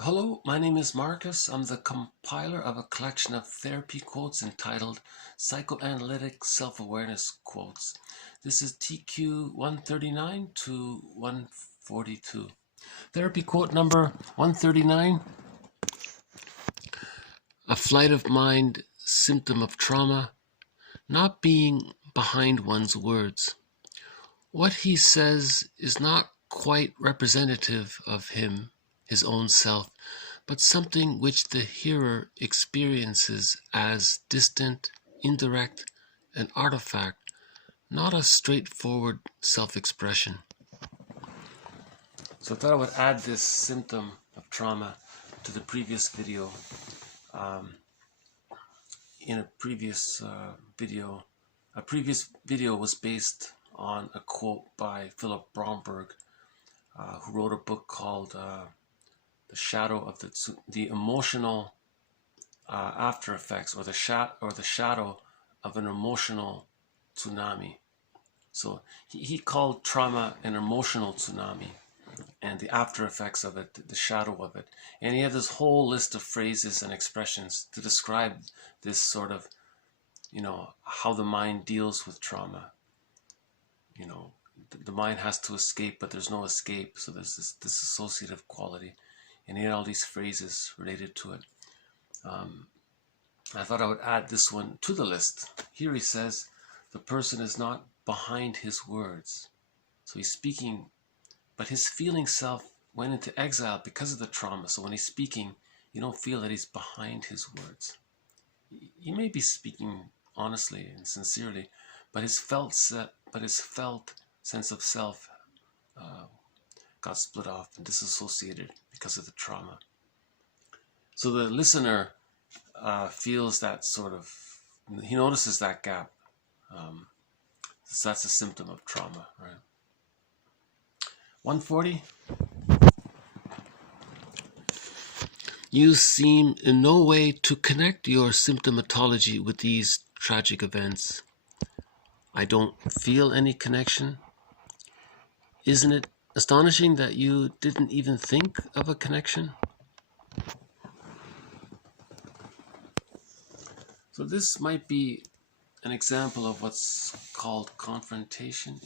Hello, my name is Marcus. I'm the compiler of a collection of therapy quotes entitled Psychoanalytic Self-Awareness Quotes. This is TQ 139 to 142. Therapy quote number 139. A flight of mind, symptom of trauma, not being behind one's words. What he says is not quite representative of him, his own self, but something which the hearer experiences as distant, indirect, an artifact, not a straightforward self-expression. So I thought I would add this symptom of trauma to the previous video. In a previous video was based on a quote by Philip Bromberg, who wrote a book called The Shadow of the Emotional After Effects, or the shadow of an emotional tsunami. So he called trauma an emotional tsunami, and the after effects of it, the shadow of it. And he had this whole list of phrases and expressions to describe this sort of, how the mind deals with trauma. The mind has to escape, but there's no escape. So there's this dissociative quality. And he had all these phrases related to it. I thought I would add this one to the list. Here he says, the person is not behind his words. So he's speaking, but his feeling self went into exile because of the trauma. So when he's speaking, you don't feel that he's behind his words. He may be speaking honestly and sincerely, but his felt sense of self got split off and disassociated because of the trauma. So the listener feels that he notices that gap. So that's a symptom of trauma, right? 140. You seem in no way to connect your symptomatology with these tragic events. I don't feel any connection. Isn't it astonishing that you didn't even think of a connection? So this might be an example of what's called confrontation.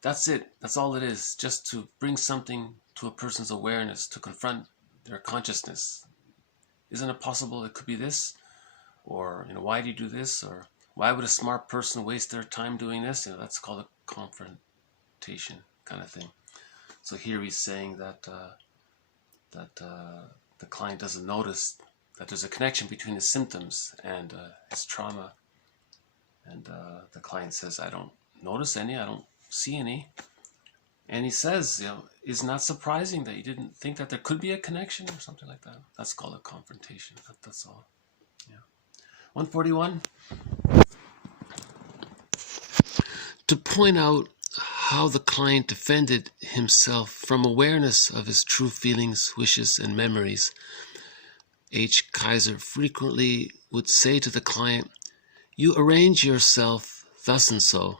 That's it. That's all it is. Just to bring something to a person's awareness, to confront their consciousness. Isn't it possible it could be this? Or, why do you do this? Or why would a smart person waste their time doing this? That's called a confrontation kind of thing. So here he's saying that the client doesn't notice that there's a connection between the symptoms and his trauma. And the client says, I don't notice any, I don't see any. And he says, isn't that surprising that you didn't think that there could be a connection or something like that? That's called a confrontation. That's all. Yeah. 141. To point out how the client defended himself from awareness of his true feelings, wishes, and memories, H. Kaiser frequently would say to the client, you arrange yourself thus and so,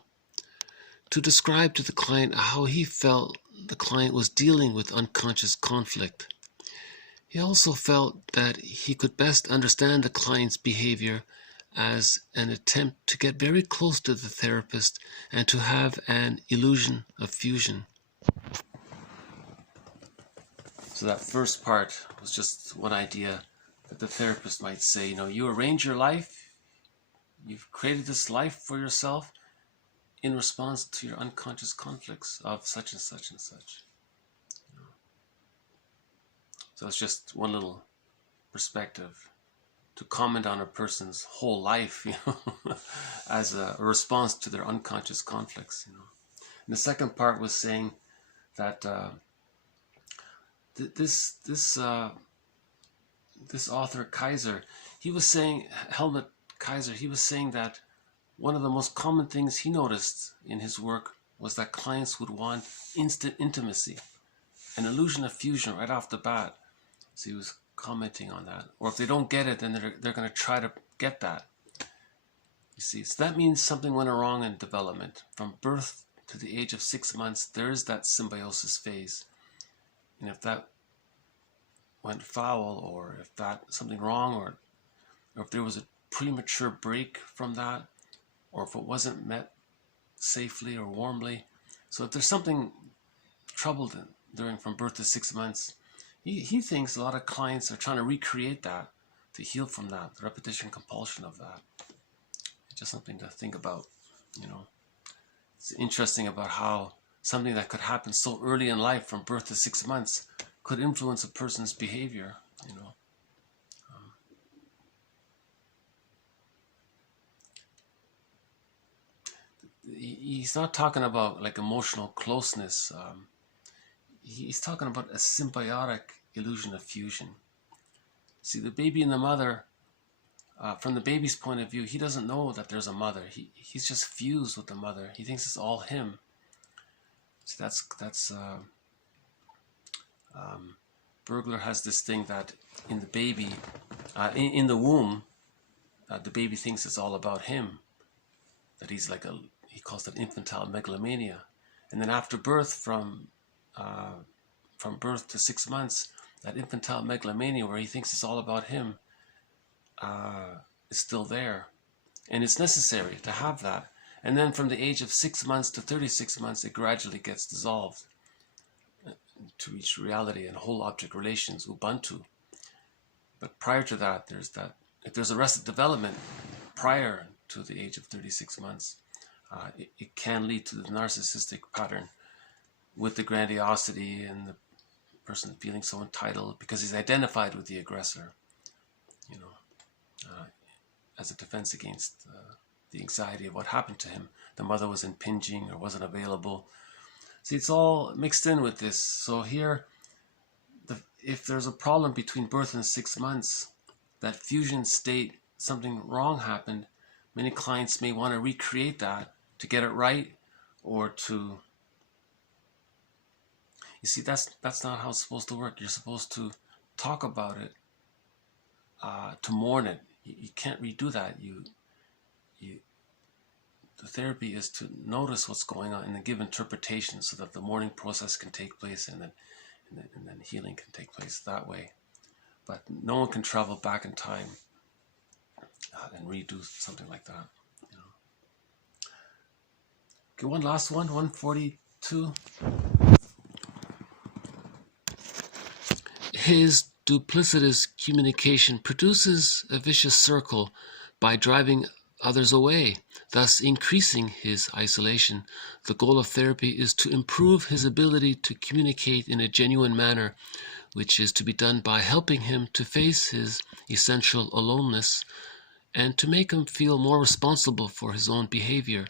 to describe to the client how he felt the client was dealing with unconscious conflict. He also felt that he could best understand the client's behavior as an attempt to get very close to the therapist and to have an illusion of fusion. So that first part was just one idea that the therapist might say, you arrange your life, you've created this life for yourself in response to your unconscious conflicts of such and such and such. So it's just one little perspective to comment on a person's whole life, as a response to their unconscious conflicts. And the second part was saying that this author Kaiser, Helmut Kaiser, he was saying that one of the most common things he noticed in his work was that clients would want instant intimacy, an illusion of fusion right off the bat. So he was commenting on that. Or if they don't get it, then they're going to try to get that. You see, so that means something went wrong in development. From birth to the age of 6 months, there is that symbiosis phase. And if that went foul, or if that something wrong, or if there was a premature break from that, or if it wasn't met safely or warmly. So if there's something troubled during from birth to 6 months, he thinks a lot of clients are trying to recreate that, to heal from that, the repetition compulsion of that. It's just something to think about, you know. It's interesting about how something that could happen so early in life, from birth to 6 months, could influence a person's behavior, you know. He's not talking about like emotional closeness. He's talking about a symbiotic illusion of fusion. See, the baby and the mother, from the baby's point of view, he doesn't know that there's a mother. He's just fused with the mother. He thinks it's all him. So Bergler has this thing that in the baby, in the womb, the baby thinks it's all about him. That he's like he calls that infantile megalomania. And then after birth, from birth to 6 months, that infantile megalomania where he thinks it's all about him is still there. And it's necessary to have that. And then from the age of 6 months to 36 months, it gradually gets dissolved to reach reality and whole object relations, Ubuntu. But prior to that, if there's arrested development prior to the age of 36 months, it can lead to the narcissistic pattern with the grandiosity and the person feeling so entitled because he's identified with the aggressor, you know, as a defense against the anxiety of what happened to him. The mother was impinging or wasn't available. See, it's all mixed in with this. So here, if there's a problem between birth and 6 months, that fusion state, something wrong happened, many clients may want to recreate that to get it right, or to... You see, that's not how it's supposed to work. You're supposed to talk about it, to mourn it. You can't redo that. The therapy is to notice what's going on and then give interpretation so that the mourning process can take place, and then healing can take place that way. But no one can travel back in time and redo something like that. You know. Okay, one last one, 142. His duplicitous communication produces a vicious circle by driving others away, thus increasing his isolation. The goal of therapy is to improve his ability to communicate in a genuine manner, which is to be done by helping him to face his essential aloneness and to make him feel more responsible for his own behavior.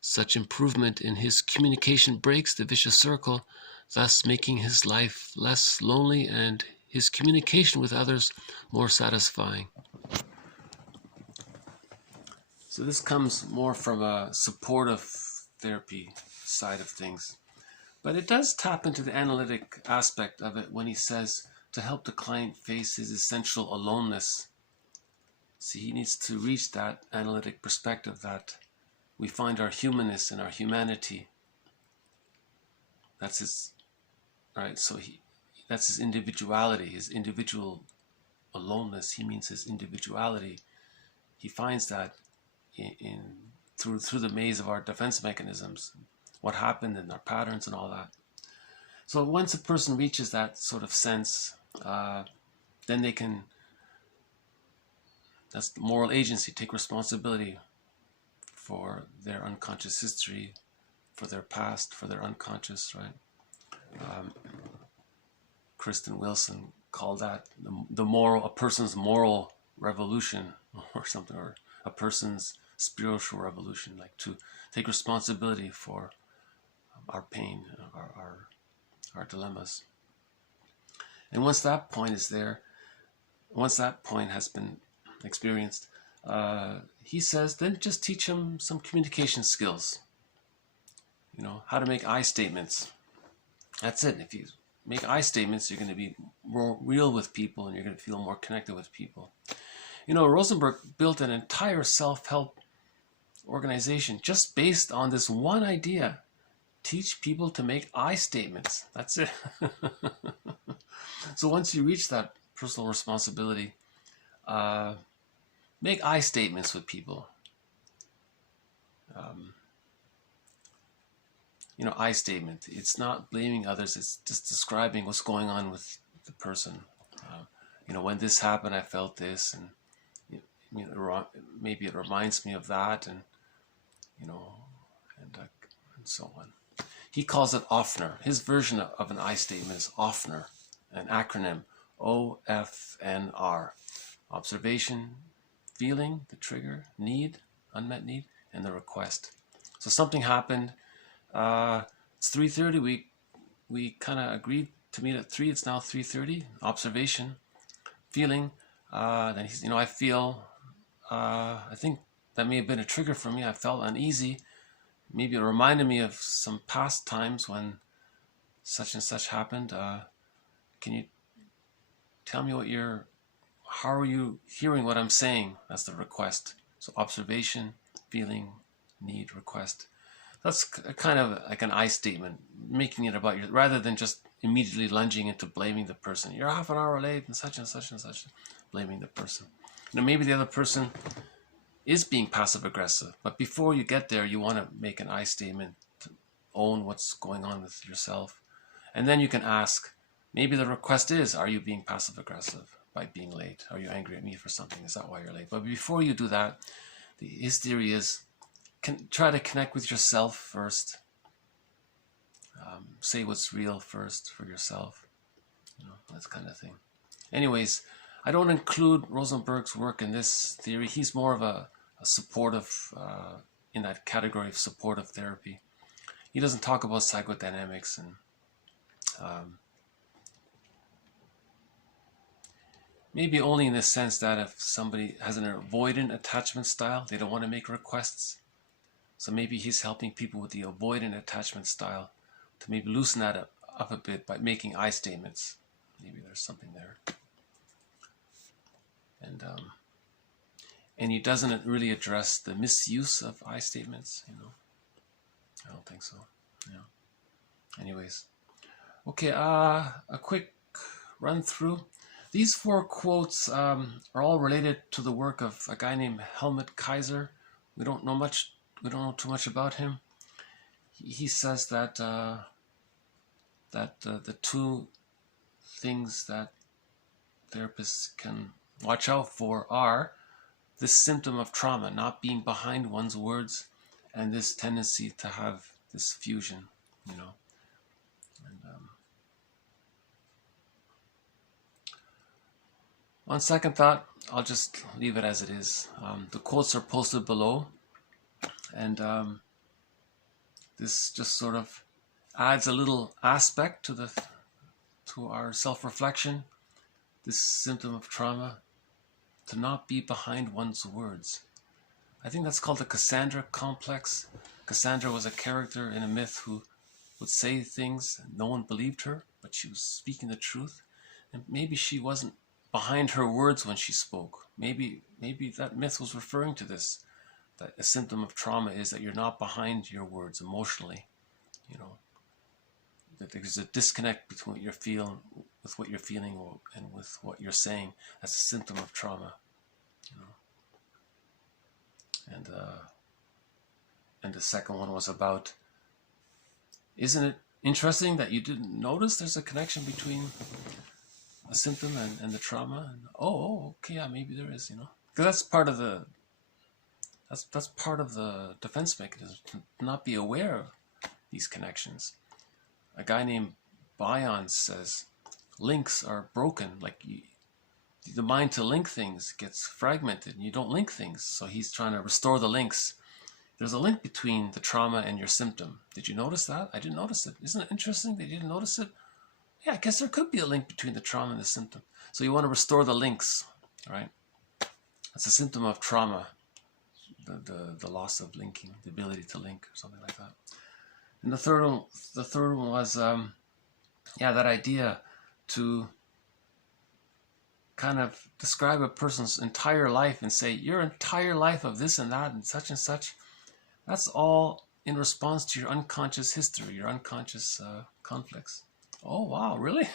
Such improvement in his communication breaks the vicious circle, thus making his life less lonely and his communication with others more satisfying. So this comes more from a supportive therapy side of things. But it does tap into the analytic aspect of it when he says to help the client face his essential aloneness. See, he needs to reach that analytic perspective that we find our humanness and our humanity. That's his, right? So that's his individuality, his individual aloneness. He means his individuality. He finds that through the maze of our defense mechanisms, what happened and our patterns and all that. So once a person reaches that sort of sense, then they can, that's the moral agency, take responsibility for their unconscious history, for their past, for their unconscious, right? Kristen Wilson called that a person's moral revolution or something, or a person's spiritual revolution, like to take responsibility for our pain, our dilemmas. And once that point is there, once that point has been experienced, he says, then just teach him some communication skills. You know, how to make I statements. That's it. If you make I statements, you're going to be more real with people and you're going to feel more connected with people. You know, Rosenberg built an entire self-help organization just based on this one idea. Teach people to make I statements. That's it. So once you reach that personal responsibility, make I statements with people. I statement. It's not blaming others. It's just describing what's going on with the person. When this happened, I felt this, and maybe it reminds me of that, and so on. He calls it OFNER. His version of an I statement is OFNER, an acronym, OFNR. Observation, feeling, the trigger, need, unmet need, and the request. So something happened. It's 3:30. We kind of agreed to meet at 3. It's now 3:30. Observation, feeling. Then he's, I feel. I think that may have been a trigger for me. I felt uneasy. Maybe it reminded me of some past times when such and such happened. Can you tell me how are you hearing what I'm saying? That's the request. So observation, feeling, need, request. That's kind of like an I statement, making it about you, rather than just immediately lunging into blaming the person. You're half an hour late and such and such and such, blaming the person. Maybe the other person is being passive aggressive, but before you get there, you want to make an I statement to own what's going on with yourself. And then you can ask, maybe the request is, are you being passive aggressive by being late? Are you angry at me for something? Is that why you're late? But before you do that, his theory is, try to connect with yourself first. Say what's real first for yourself. That kind of thing. Anyways, I don't include Rosenberg's work in this theory. He's more of a supportive, in that category of supportive therapy. He doesn't talk about psychodynamics, and maybe only in the sense that if somebody has an avoidant attachment style, they don't want to make requests. So maybe he's helping people with the avoidant attachment style to maybe loosen that up a bit by making I statements. Maybe there's something there. And he doesn't really address the misuse of I statements, I don't think so. Yeah. Anyways. Okay, a quick run through. These 4 quotes are all related to the work of a guy named Helmut Kaiser. We don't know too much about him. He says that the 2 things that therapists can watch out for are this symptom of trauma, not being behind one's words, and this tendency to have this fusion, And on second thought, I'll just leave it as it is. The quotes are posted below, and this just sort of adds a little aspect to our self-reflection. This symptom of trauma, to not be behind one's words. I think that's called the Cassandra complex. Cassandra was a character in a myth who would say things and no one believed her, but she was speaking the truth. And maybe she wasn't behind her words when she spoke. Maybe that myth was referring to this, that a symptom of trauma is that you're not behind your words emotionally. That there's a disconnect between what you're feeling, with what you're feeling, and with what you're saying. That's a symptom of trauma. And the second one was about, isn't it interesting that you didn't notice there's a connection between a symptom and the trauma? And, okay, yeah, maybe there is, because that's part of the defense mechanism, to not be aware of these connections. A guy named Bion says links are broken, like the mind to link things gets fragmented and you don't link things. So he's trying to restore the links. There's a link between the trauma and your symptom. Did you notice that? I didn't notice it. Isn't it interesting that you didn't notice it? Yeah, I guess there could be a link between the trauma and the symptom. So you want to restore the links, right? That's a symptom of trauma, the loss of linking, the ability to link, or something like that. And the third one was, that idea to kind of describe a person's entire life and say, your entire life of this and that and such, that's all in response to your unconscious history, your unconscious conflicts. Oh, wow, really?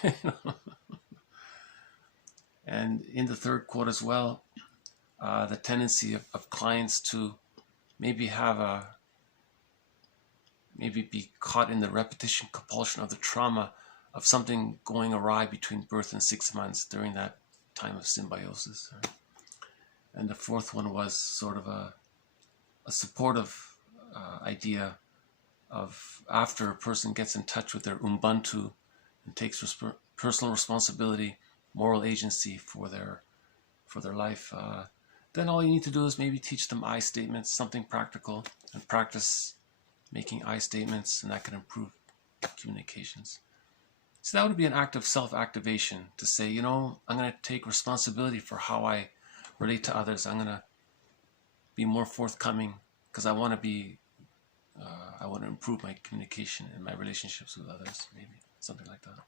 And in the third quote as well, the tendency of clients to maybe be caught in the repetition compulsion of the trauma of something going awry between birth and 6 months during that time of symbiosis. And the fourth one was sort of a supportive idea of, after a person gets in touch with their Ubuntu and takes personal responsibility, moral agency for their life, then all you need to do is maybe teach them I statements, something practical, and practice making I statements, and that can improve communications. So that would be an act of self-activation, to say, you know, I'm going to take responsibility for how I relate to others. I'm going to be more forthcoming because I want to improve my communication and my relationships with others, maybe something like that.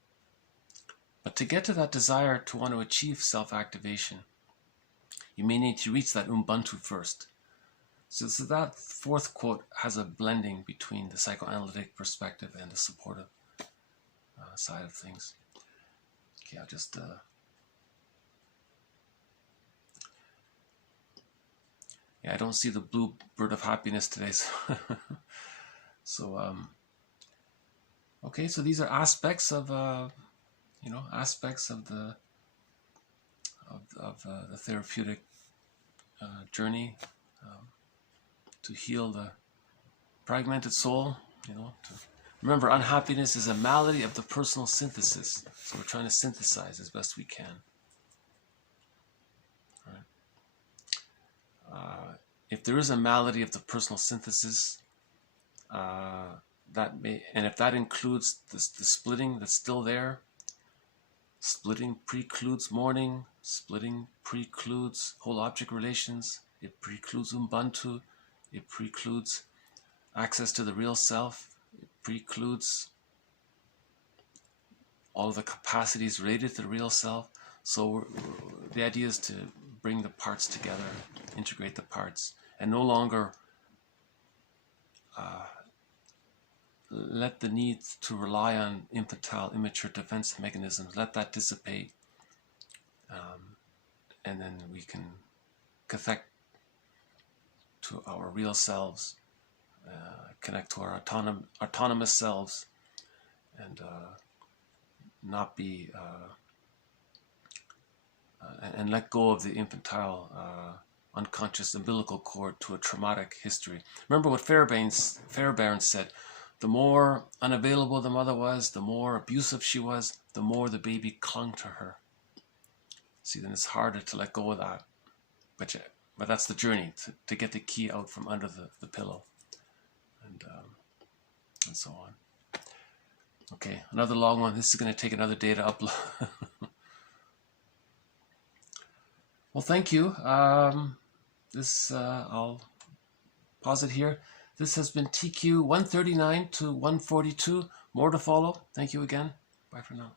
But to get to that desire to want to achieve self-activation, you may need to reach that Ubuntu first. So that fourth quote has a blending between the psychoanalytic perspective and the supportive side of things. Okay, I'll just I don't see the blue bird of happiness today, so okay, so these are aspects of aspects of the therapeutic journey to heal the fragmented soul. Remember, unhappiness is a malady of the personal synthesis, so we're trying to synthesize as best we can. If there is a malady of the personal synthesis, and if that includes the splitting that's still there, splitting precludes mourning, splitting precludes whole object relations, it precludes Ubuntu, it precludes access to the real self, it precludes all of the capacities related to the real self. So the idea is to bring the parts together, integrate the parts, and no longer let the need to rely on infantile, immature defense mechanisms, let that dissipate, and then we can connect to our real selves, connect to our autonomous selves, and not be and let go of the infantile unconscious umbilical cord to a traumatic history. Remember what Fairbairn said: the more unavailable the mother was, the more abusive she was, the more the baby clung to her. See, then it's harder to let go of that. But that's the journey, to get the key out from under the pillow, and so on. Okay, another long one. This is going to take another day to upload. Well, thank you. I'll pause it here. This has been TQ 139 to 142. More to follow. Thank you again. Bye for now.